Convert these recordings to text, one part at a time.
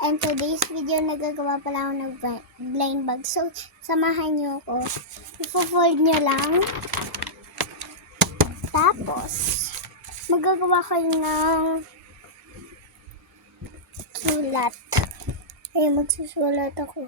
And today's video, nagagawa pala ako ng blind bag. So, samahan nyo ako. I-fold nyo lang. Tapos, magagawa kayo ng sulat. Ay, magsusulat ako.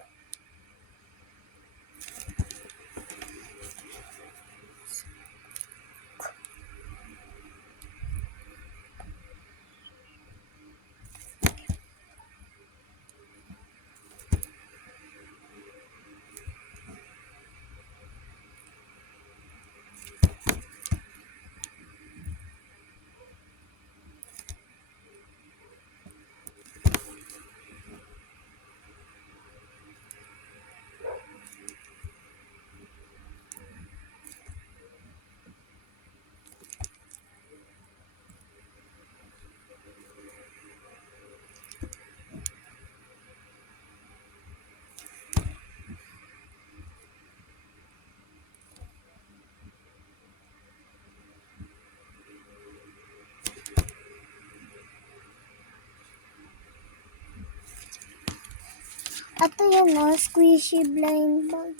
Ito yun, squishy blind bag.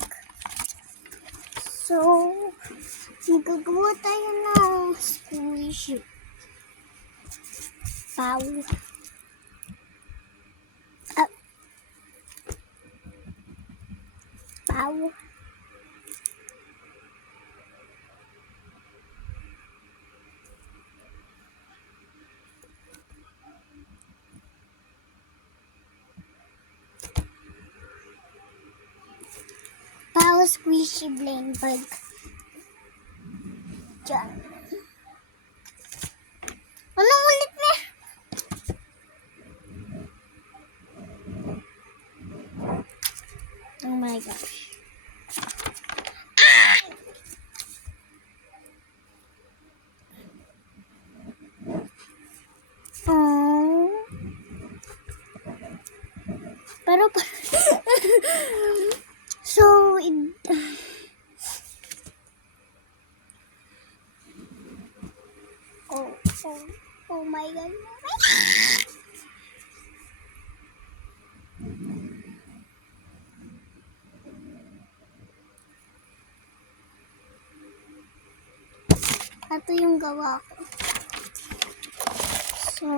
So, magagawa tayo ng squishy. Pow. Pow. Pow squishy blind bag. Diyan. Ano ulit na? Oh my gosh. Oh. Pero so oh my god. Ito yung gawa ko. So,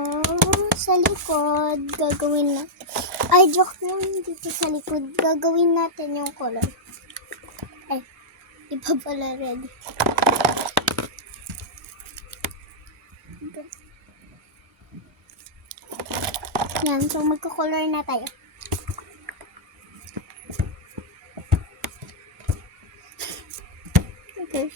sa likod, gagawin na. Ay, joke lang, dito sa likod, gagawin natin yung color. Ay, iba pala red. Yan, so magka-color na tayo. Okay.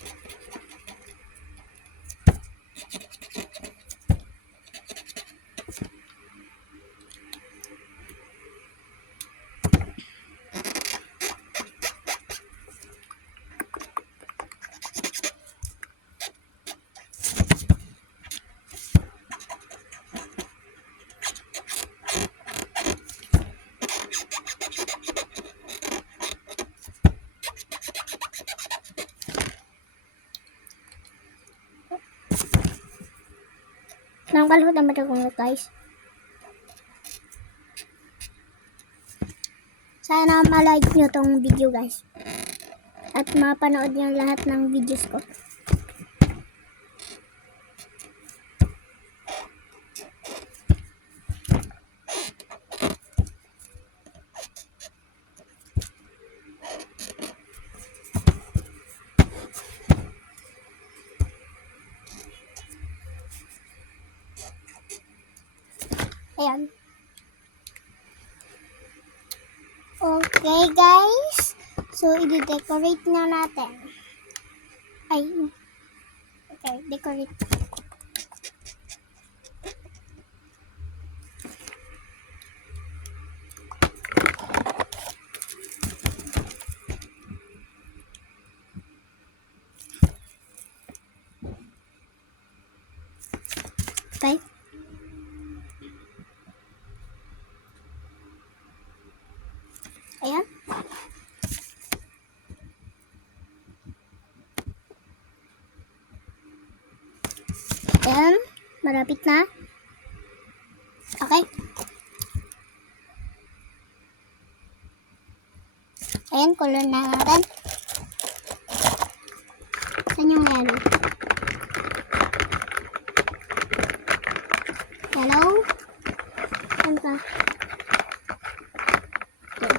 Nakakalimutan ba ito guys? Sana ma-like nyo tong video guys. At mapanood nyo lahat ng videos ko. Ayan. Okay guys. So, i-decorate na natin. Ay. Okay, decorate. Okay. Ayan. Ayan. Malapit na. Okay. Ayan, color na natin. Saan yung yellow? Hello? Saan ka? Okay.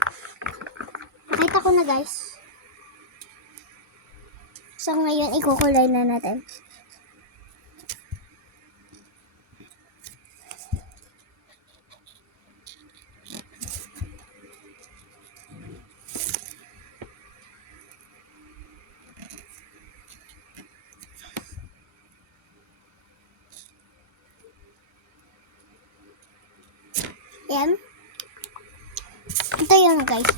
Nakita ko na, guys. So, ngayon, ikukulay na natin. Yan. Ito yun, guys.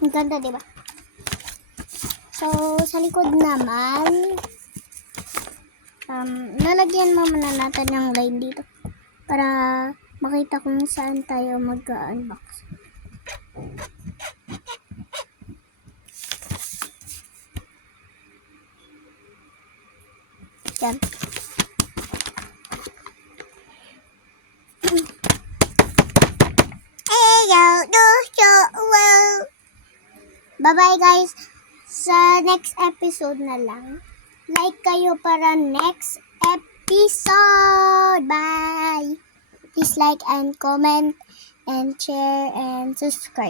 Ang ganda, diba? So, sa likod naman, lalagyan mo muna natin yung line dito para makita kung saan tayo mag-unbox. Yan. Bye-bye, guys. Sa next episode na lang. Like kayo para next episode. Bye! Please like and comment and share and subscribe.